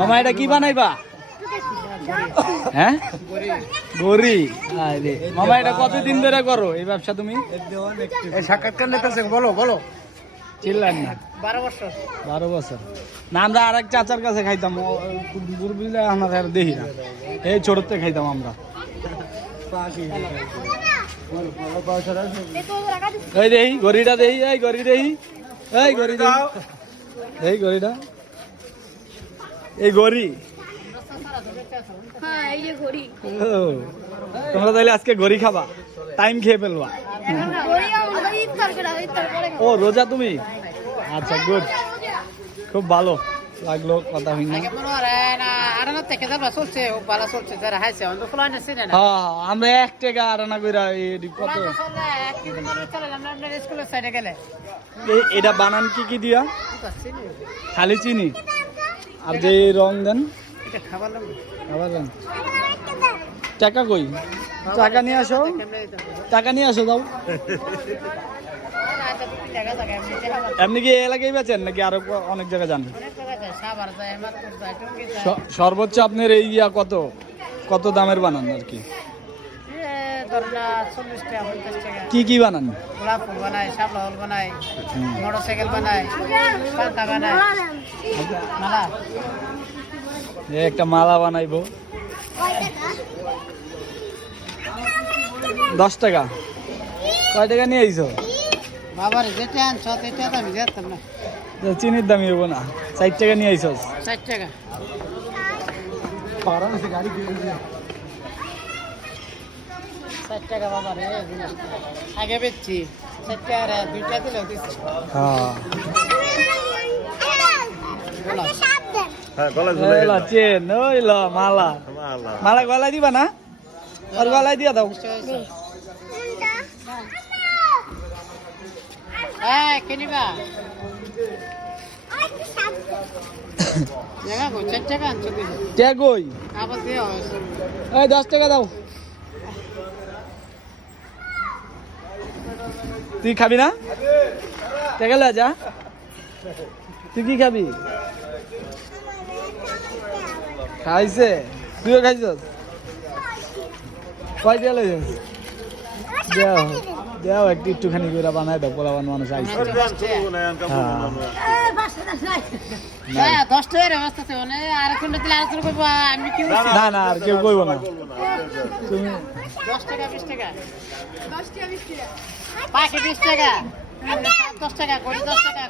মামা এটা কি বানাইবা? হ্যাঁ, গরি। মামা এটা কতদিন ধরে করো এই ব্যবসা তুমি? সাক্ষাৎকার নিতেছে, বলো বলো। চিল্লান না। 12 বছর। 12 বছর না, আমরা আরেক চাচার কাছে খাইতাম, বুড়বিলে আমরা দেখি না, এই ছোটতে খাইতাম আমরা। এই দেই গরিটা দেই, এই গরি দেই, এই গরি দেই, এই গরিটা, এই গরি। তোমরা তাহলে আজকে গরি খাবা, টাইম খেয়ে ফেলবা। ও রোজা তুমি? আচ্ছা, গুড, খুব ভালো লাগলো কথা হই না। আমরা 1 টাকা আরানা কইরা কত এটা বানান কি দিয়া? খালি চিনি আর যে রং দেন খাবার দেন। টাকা কই? টাকা নিয়ে আসো, টাকা নিয়ে আসো, দাও। এমনি কি এলাকায় বেচেন নাকি আরো অনেক জায়গায় যান? সর্বোচ্চ আপনার এই কত কত দামের বানান আর কি? কি কি বানান? গোলাপ ফুল বানাই, শাপলা ফুল বানাই, মোটরসাইকেল বানাই, পাতা বানাই, মালা। একটা মালা বানাইবো। 10 টাকা। কয় টাকা নিয়ে আইছো? বাবার যেটা আনছো সেটা আমি যেতাম না। চিনির দামই হবো না। 60 টাকা নিয়ে আইছো? 60 টাকা। গাড়ি 60 টাকা বাবা রে, আগে বেচছি 60 টাকা, 2টা দিলেও দিচ্ছি। হ্যাঁ, চেন ওইল মালা, মালা গলায় দিবা না? আর গলায় দিয়া দাও। কিনিবা কই? 10 টাকা দাও। তুই খাবি না? টাকা লে যা। তুই কি খাবি? খাইছে, তুইও খাইছস? কয় দিয়ে লইছস? দেও দেও, একটুখানি করে বানাই দাও, পোলাবান মানুষ আইছে। না না, আর কেউ কইব না। তুমি 10 টাকা 20 টাকা, 10 টাকা 20 টাকা, 20 টাকা, 10 টাকা, 10 টাকা।